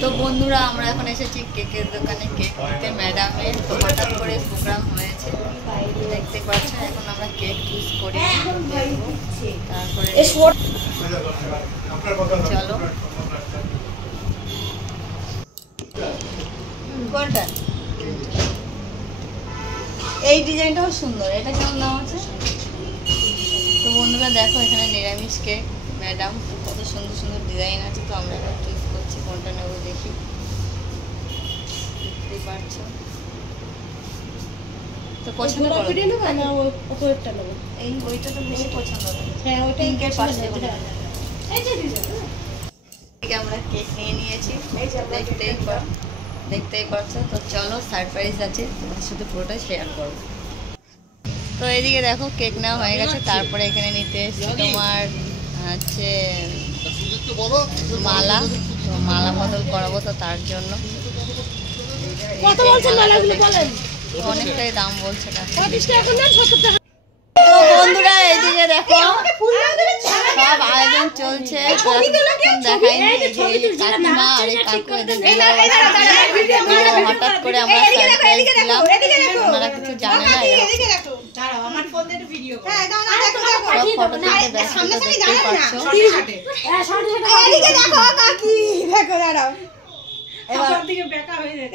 তো বন্ধুরা আমরা এখন এসেছি কেকের দোকানে কেক নিতে ম্যাডামের। তো হঠাৎ করে প্রোগ্রাম হয়েছে দেখতে পাচ্ছেন। এখন আমরা কেক চুজ করি, তারপরে চলো কোনটা এই ডিজাইনটাও সুন্দর, এটা কেমন দাম আছে? তো বন্ধুরা দেখো এখানে নিরামিষ কেক ম্যাডাম, কত সুন্দর সুন্দর ডিজাইন আছে। তো আমরা এবার চুজ করছি কোনটা নেবো দেখি, দেখতেই পারছো। তো পছন্দ করো না ওইটা নেবো, এই ওইটা তো বেশি পছন্দ হবে। হ্যাঁ ওইটা পিঙ্কের পাশে আমরা কেক নিয়ে নিয়েছি, দেখতেই পাচ্ছ। তো চলো সারপ্রাইজ আছে, তোমাদের সাথে পুরোটাই শেয়ার করবো। তো এইদিকে দেখো কেক নেওয়া হয়ে গেছে। তারপরে এখানে নিতে এসেছি তোমার হচ্ছে মালা। তো মালা বদল করাবো, তো তার জন্য অনেকটাই দাম বলছে। তো বন্ধুরা এইদিকে দেখো সব আয়োজন চলছে, দেখাইনি। কাকিমা আর এই কাকু এদের হঠাৎ করে আমরা সারপ্রাইজ দিলাম, ওনারা কিছু জানে না।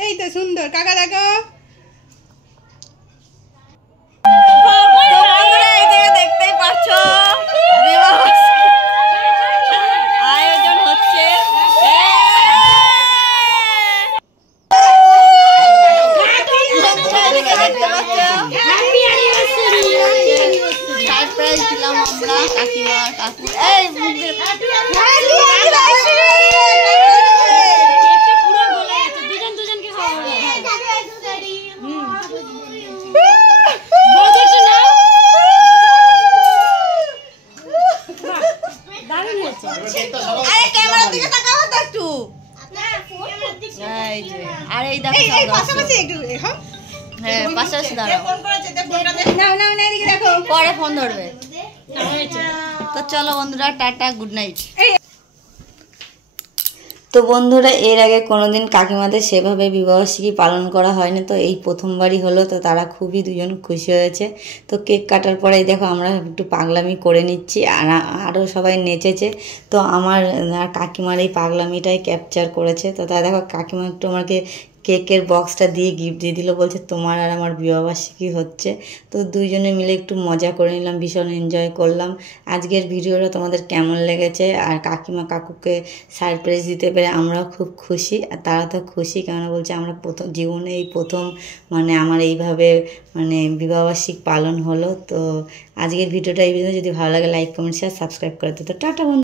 এই তো সুন্দর কাকা দেখো। দেখতেই পাচ্ছ আয়োজন হচ্ছে। সারপ্রাইজ দিলাম আমরা কাকিমা কাকু। আর এই দেখো হ্যাঁ পাশাপাশি দাঁড়াও, পরে ফোন ধরবে। তো চলো বন্ধুরা টাটা, গুড নাইট। তো বন্ধুরা এর আগে কোনোদিন কাকিমাদের সেভাবে বিবাহবার্ষিকী পালন করা হয়নি, তো এই প্রথমবারই হলো। তো তারা খুবই দুজন খুশি হয়েছে। তো কেক কাটার পরে দেখো আমরা একটু পাগলামি করে নিচ্ছি, আর আরও সবাই নেচেছে। তো আমার কাকিমার এই পাগলামিটাই ক্যাপচার করেছে। তো তারা দেখো কাকিমা একটু আমাকে কেকের বক্সটা দিয়ে গিফট দিয়ে দিল, বলছে তোমার আর আমার বিবাহবার্ষিকী হচ্ছে। তো দুইজনে মিলে একটু মজা করে নিলাম, ভীষণ এনজয় করলাম। আজকের ভিডিওটা তোমাদের কেমন লেগেছে? আর কাকিমা কাকুকে সারপ্রাইজ দিতে পেরে আমরাও খুব খুশি, আর তারা তো খুশি, কেননা বলছে আমরা জীবনে এই প্রথম মানে আমার এইভাবে মানে বিবাহবার্ষিকী পালন হলো। তো আজকের ভিডিওটা এই ভিডিও যদি ভালো লাগে লাইক কমেন্ট শেয়ার সাবস্ক্রাইব করে দিতে। টাটা বন্ধু।